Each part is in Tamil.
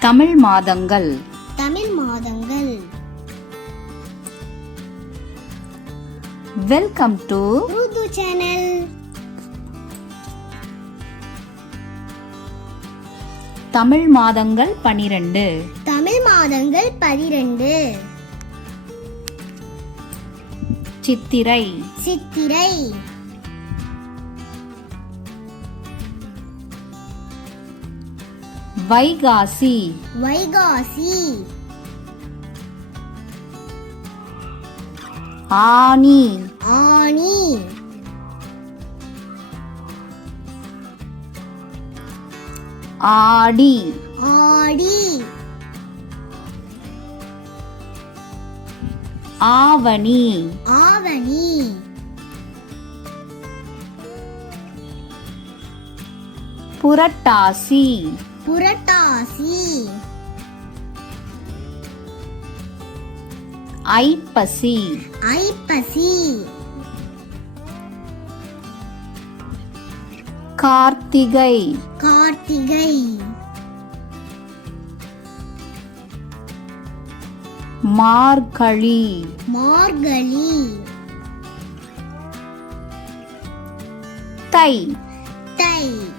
தமிழ் மாதங்கள். தமிழ் மாதங்கள். Welcome to Urdu channel. Tamil மாதங்கள் 12. தமிழ் மாதங்கள் 12. சித்திரை. சித்திரை. வைகாசி. வைகாசி. ஆனி. ஆனி. ஆடி. ஆடி. ஆவணி. ஆவணி. புரட்டாசி. புரட்டாசி. ஐப்பசி. ஐப்பசி. கார்த்திகை. கார்த்திகை. மார்கழி. மார்கழி. தை. தை.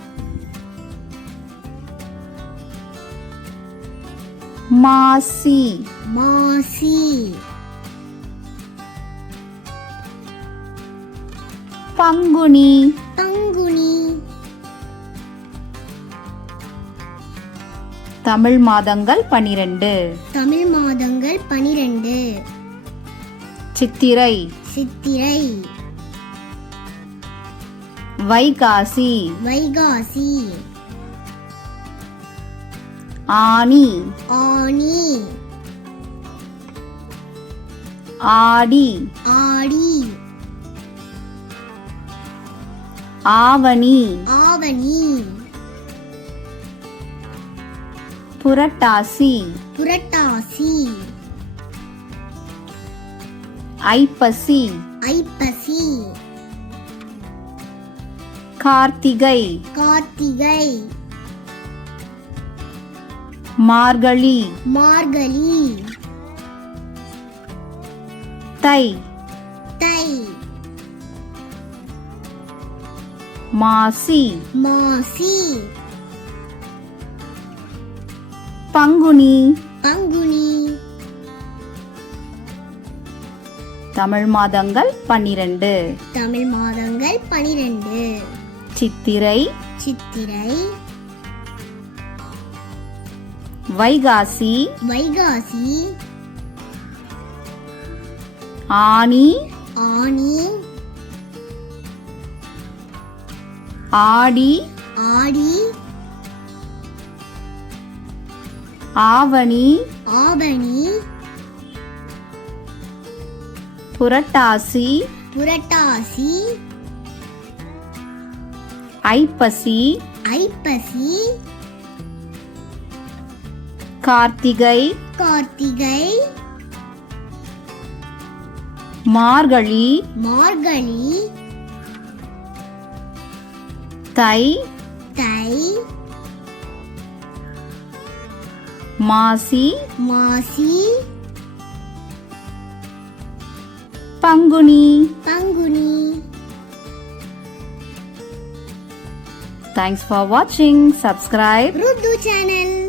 மாசி. மாசி. பங்குனி. பங்குனி. தமிழ் மாதங்கள் 12. தமிழ் மாதங்கள் 12. சித்திரை. சித்திரை. வைகாசி. வைகாசி. ஆனி. ஆனி. ஆடி. ஆடி. ஆவணி. ஆவணி. புரட்டாசி. புரட்டாசி. ஐப்பசி. ஐப்பசி. கார்த்திகை. கார்த்திகை. மார்கழி. மார்கழி. தை. தை. மாசி. மாசி. பங்குனி. பங்குனி. தமிழ் மாதங்கள் 12. தமிழ் மாதங்கள் 12. சித்திரை. சித்திரை. வைகாசி. வைகாசி. ஆனி. ஆனி. ஆடி. ஆடி. ஆவணி. ஆவணி. புரட்டாசி. புரட்டாசி. ஐப்பசி. ஐப்பசி. கார்த்திகை. கார்த்திகை. மார்கழி. மார்கழி. தை. தை. மாசி. மாசி. பங்குனி. பங்குனி. Thanks for watching. Subscribe Urdu channel.